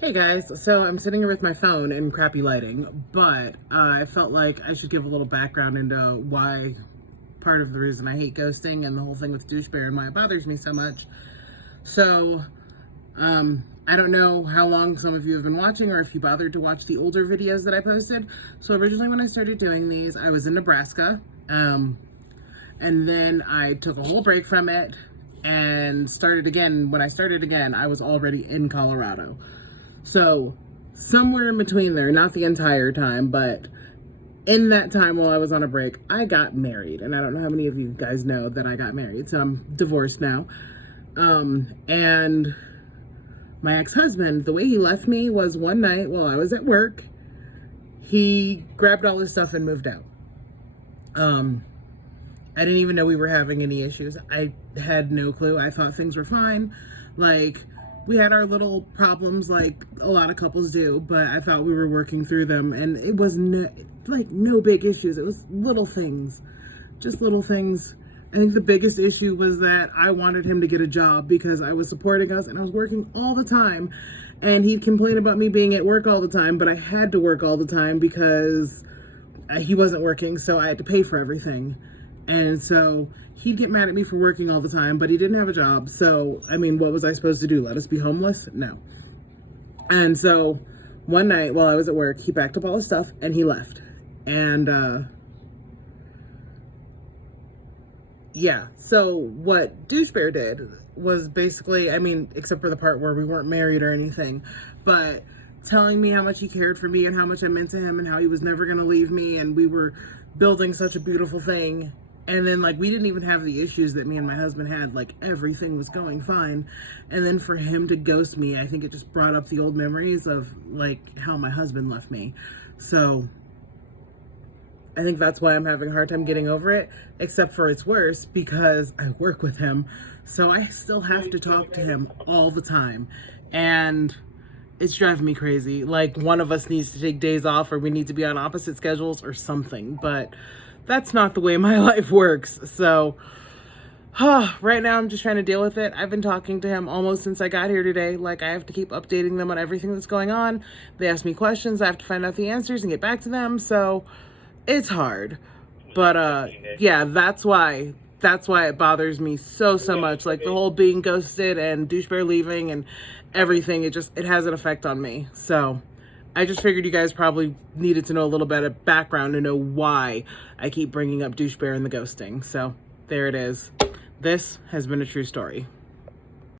Hey guys, so I'm sitting here with my phone in crappy lighting, but I felt like I should give a little background into why part of the reason I hate ghosting and the whole thing with Douche Bear and why it bothers me so much. So, I don't know how long some of you have been watching or if you bothered to watch the older videos that I posted. So originally when I started doing these, I was in Nebraska, and then I took a whole break from it and started again. When I started again, I was already in Colorado. So somewhere in between there, not the entire time, but in that time while I was on a break, I got married. And I don't know how many of you guys know that I got married. So I'm divorced now. And my ex-husband, the way he left me was one night while I was at work, he grabbed all his stuff and moved out. I didn't even know we were having any issues. I had no clue. I thought things were fine. Like, we had our little problems like a lot of couples do, but I thought we were working through them, and it was no big issues. It was little things, just little things. I think the biggest issue was that I wanted him to get a job because I was supporting us and I was working all the time, and he'd complain about me being at work all the time, but I had to work all the time because he wasn't working, so I had to pay for everything. And so he'd get mad at me for working all the time, but he didn't have a job. So, I mean, what was I supposed to do? Let us be homeless? No. And so one night while I was at work, he packed up all his stuff and he left. And, yeah. So what Douche Bear did was basically, I mean, except for the part where we weren't married or anything, but telling me how much he cared for me and how much I meant to him and how he was never going to leave me. And we were building such a beautiful thing. And then, like, we didn't even have the issues that me and my husband had. Like, everything was going fine. And then for him to ghost me, I think it just brought up the old memories of, like, how my husband left me. So I think that's why I'm having a hard time getting over it, except for it's worse because I work with him. So I still have to talk to him all the time. And it's driving me crazy. Like, one of us needs to take days off or we need to be on opposite schedules or something. But that's not the way my life works. So right now I'm just trying to deal with it. I've been talking to him almost since I got here today. Like, I have to keep updating them on everything that's going on. They ask me questions. I have to find out the answers and get back to them. So it's hard. But yeah, that's why it bothers me so much. Like, the whole being ghosted and Douche Bear leaving and everything, it has an effect on me. So I just figured you guys probably needed to know a little bit of background to know why I keep bringing up Douche Bear and the ghosting. So there it is. This has been a true story.